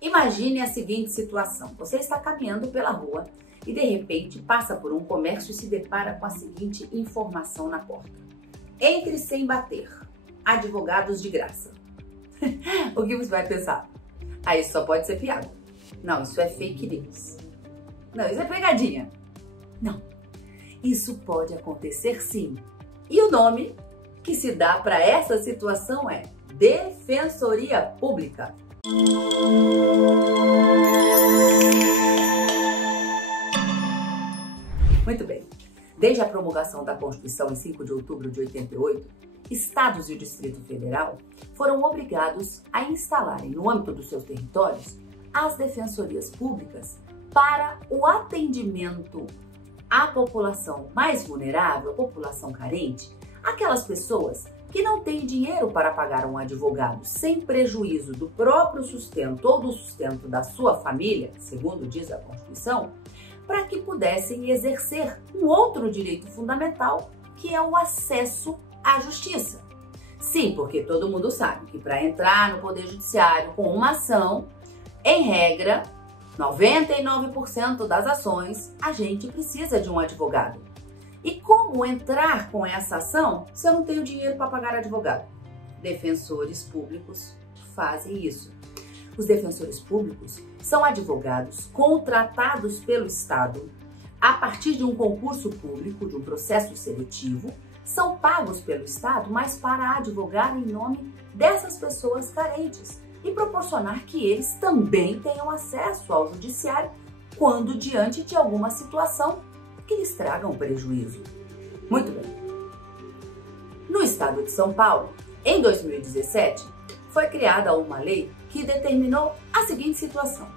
Imagine a seguinte situação: você está caminhando pela rua e de repente passa por um comércio e se depara com a seguinte informação na porta: entre sem bater, advogados de graça. O que você vai pensar? Ah, isso só pode ser piada. Não, isso é fake news. Não, isso é pegadinha. Não, isso pode acontecer sim. E o nome que se dá para essa situação é Defensoria Pública. Muito bem. Desde a promulgação da Constituição em 5 de outubro de 88, estados e o Distrito Federal foram obrigados a instalarem no âmbito dos seus territórios as defensorias públicas para o atendimento à população mais vulnerável, a população carente, aquelas pessoas que não têm dinheiro para pagar um advogado sem prejuízo do próprio sustento ou do sustento da sua família, segundo diz a Constituição, para que pudessem exercer um outro direito fundamental, que é o acesso à justiça. Sim, porque todo mundo sabe que para entrar no Poder Judiciário com uma ação, em regra, 99% das ações, a gente precisa de um advogado. E como entrar com essa ação se eu não tenho dinheiro para pagar advogado? Defensores públicos fazem isso. Os defensores públicos são advogados contratados pelo Estado a partir de um concurso público, de um processo seletivo, são pagos pelo Estado, mas para advogar em nome dessas pessoas carentes e proporcionar que eles também tenham acesso ao judiciário quando diante de alguma situação que lhes traga um prejuízo. Muito bem. No estado de São Paulo, em 2017, foi criada uma lei que determinou a seguinte situação: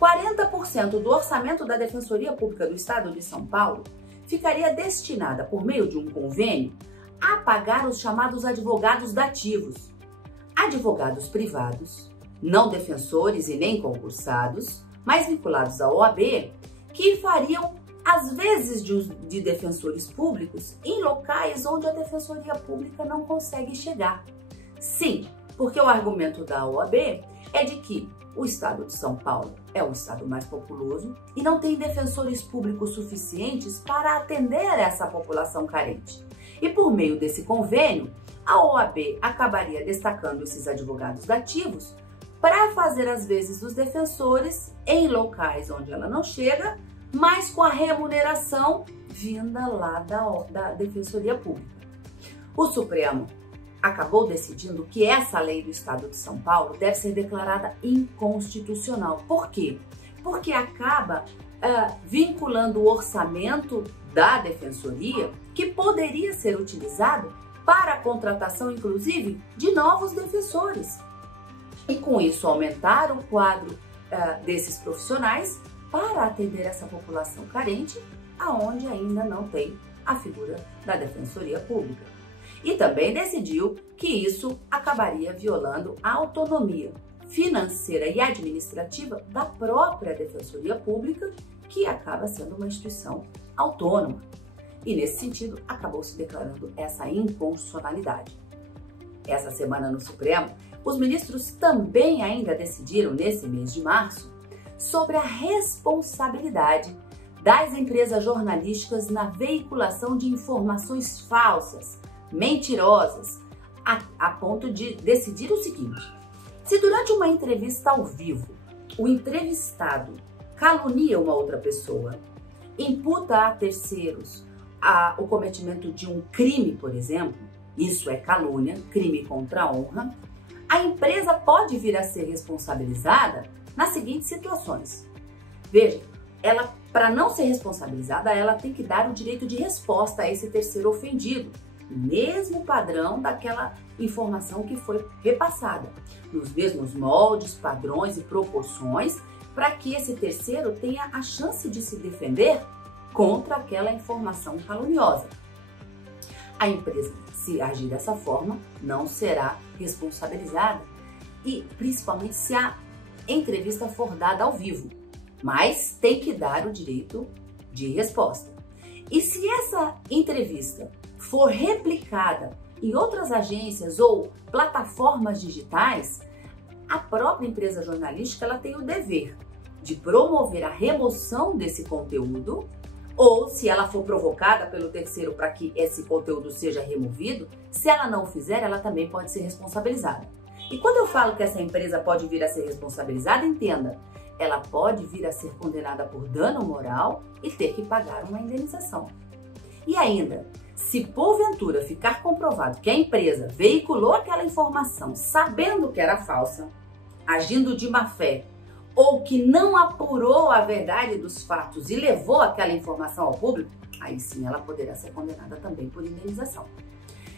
40% do orçamento da Defensoria Pública do Estado de São Paulo ficaria destinada, por meio de um convênio, a pagar os chamados advogados dativos, advogados privados, não defensores e nem concursados, mas vinculados à OAB, que fariam às vezes de defensores públicos em locais onde a Defensoria Pública não consegue chegar. Sim, porque o argumento da OAB é de que o estado de São Paulo é o estado mais populoso e não tem defensores públicos suficientes para atender essa população carente. E por meio desse convênio, a OAB acabaria destacando esses advogados dativos para fazer as vezes dos defensores em locais onde ela não chega, mas com a remuneração vinda lá da Defensoria Pública. O Supremo acabou decidindo que essa lei do Estado de São Paulo deve ser declarada inconstitucional. Por quê? Porque acaba vinculando o orçamento da Defensoria, que poderia ser utilizado para a contratação, inclusive, de novos defensores. E com isso aumentar o quadro desses profissionais para atender essa população carente, aonde ainda não tem a figura da Defensoria Pública. E também decidiu que isso acabaria violando a autonomia financeira e administrativa da própria Defensoria Pública, que acaba sendo uma instituição autônoma. E nesse sentido, acabou se declarando essa inconstitucionalidade. Essa semana no Supremo, os ministros também ainda decidiram, nesse mês de março, sobre a responsabilidade das empresas jornalísticas na veiculação de informações falsas, mentirosas, a ponto de decidir o seguinte: se durante uma entrevista ao vivo o entrevistado calunia uma outra pessoa, imputa a terceiros o cometimento de um crime, por exemplo, isso é calúnia, crime contra a honra, a empresa pode vir a ser responsabilizada nas seguintes situações. Veja, ela, para não ser responsabilizada, ela tem que dar o direito de resposta a esse terceiro ofendido, mesmo padrão daquela informação que foi repassada, nos mesmos moldes, padrões e proporções, para que esse terceiro tenha a chance de se defender contra aquela informação caluniosa. A empresa, se agir dessa forma, não será responsabilizada, e principalmente se a entrevista for dada ao vivo, mas tem que dar o direito de resposta. E se essa entrevista for replicada em outras agências ou plataformas digitais, a própria empresa jornalística ela tem o dever de promover a remoção desse conteúdo, ou se ela for provocada pelo terceiro para que esse conteúdo seja removido, se ela não fizer, ela também pode ser responsabilizada. E quando eu falo que essa empresa pode vir a ser responsabilizada, entenda, ela pode vir a ser condenada por dano moral e ter que pagar uma indenização. E ainda, se porventura ficar comprovado que a empresa veiculou aquela informação sabendo que era falsa, agindo de má fé, ou que não apurou a verdade dos fatos e levou aquela informação ao público, aí sim ela poderá ser condenada também por indenização.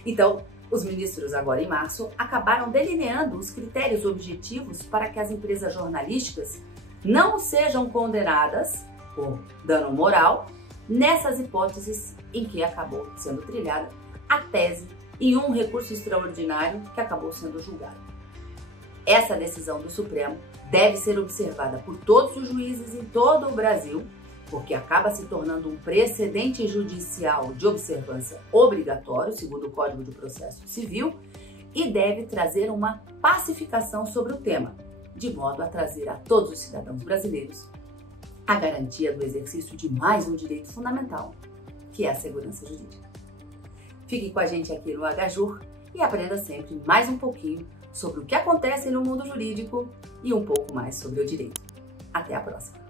Então, os ministros agora em março acabaram delineando os critérios objetivos para que as empresas jornalísticas não sejam condenadas por dano moral nessas hipóteses em que acabou sendo trilhada a tese em um recurso extraordinário que acabou sendo julgado. Essa decisão do Supremo deve ser observada por todos os juízes em todo o Brasil, porque acaba se tornando um precedente judicial de observância obrigatório, segundo o Código de Processo Civil, e deve trazer uma pacificação sobre o tema, de modo a trazer a todos os cidadãos brasileiros a garantia do exercício de mais um direito fundamental, que é a segurança jurídica. Fique com a gente aqui no HJUR e aprenda sempre mais um pouquinho sobre o que acontece no mundo jurídico e um pouco mais sobre o direito. Até a próxima!